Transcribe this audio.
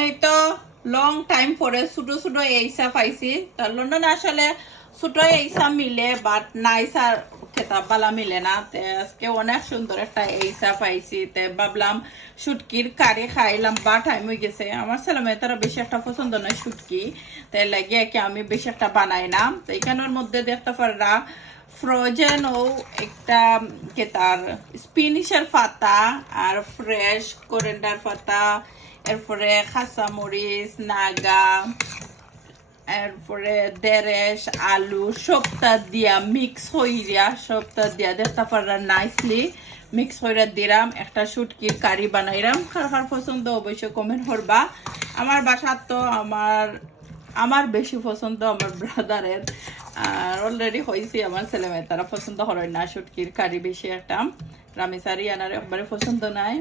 এই তো long time পরে ছোট ছোট এইসা পাইছি। তো লন্ডনে আসলে ছোট এইসা মিলে বাট নাইসার খেতাব বালা মিলে না। তে আজকে অনেক সুন্দর একটা এইসা পাইছি। তে ভাবলাম শুটকির কারি খাইলাম, বা টাইম হয়ে গেছে। আমার ছেলে মেয়ে তারা বেশি একটা পছন্দ নয় শুটকি, তাই লাগিয়ে কি আমি বেশি একটা বানাই না। তো এখানের মধ্যে দেখতে পারা ফ্রোজেন ও একটা কেতার স্পিনিশের পাতা আর ফ্রেশ কোরিয়ান্ডার পাতা, এরপরে কাঁচামরিচ, নাগা, এরপরে দেরেশ, আলু সবটা দিয়া মিক্স হইয়া সবটা দিয়া দেখতে পারা নাইসলি মিক্স হইয়া দিলাম একটা শুটকির কারি বানাইলাম। কার কার পছন্দ অবশ্যই কমেন্ট করবা। আমার বাসার তো আমার বেশি পছন্দ আমার ব্রাদারের, আর অলরেডি হয়েছি আমার ছেলে মেয়ে তারা পছন্দ করে না শুটকির কারি বেশি একটা। রামিসারি আনার একবারে পছন্দ নাই।